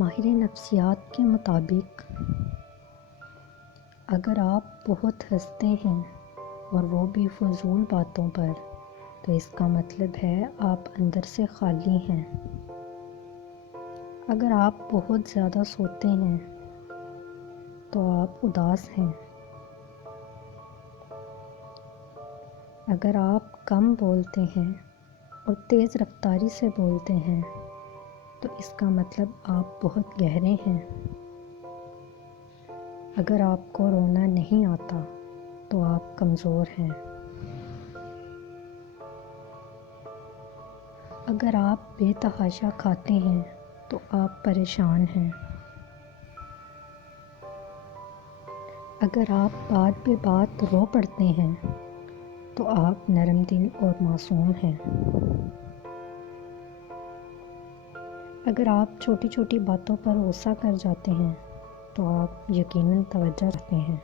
ماہر نفسیات کے مطابق اگر آپ بہت ہنستے ہیں اور وہ بھی فضول باتوں پر، تو اس کا مطلب ہے آپ اندر سے خالی ہیں۔ اگر آپ بہت زیادہ سوتے ہیں تو آپ اداس ہیں۔ اگر آپ کم بولتے ہیں اور تیز رفتاری سے بولتے ہیں تو اس کا مطلب آپ بہت گہرے ہیں۔ اگر آپ کو رونا نہیں آتا تو آپ کمزور ہیں۔ اگر آپ بے تحاشا کھاتے ہیں تو آپ پریشان ہیں۔ اگر آپ بات بے بات رو پڑتے ہیں تو آپ نرم دل اور معصوم ہیں۔ اگر آپ چھوٹی چھوٹی باتوں پر غصہ کر جاتے ہیں تو آپ یقیناً توجہ رکھتے ہیں۔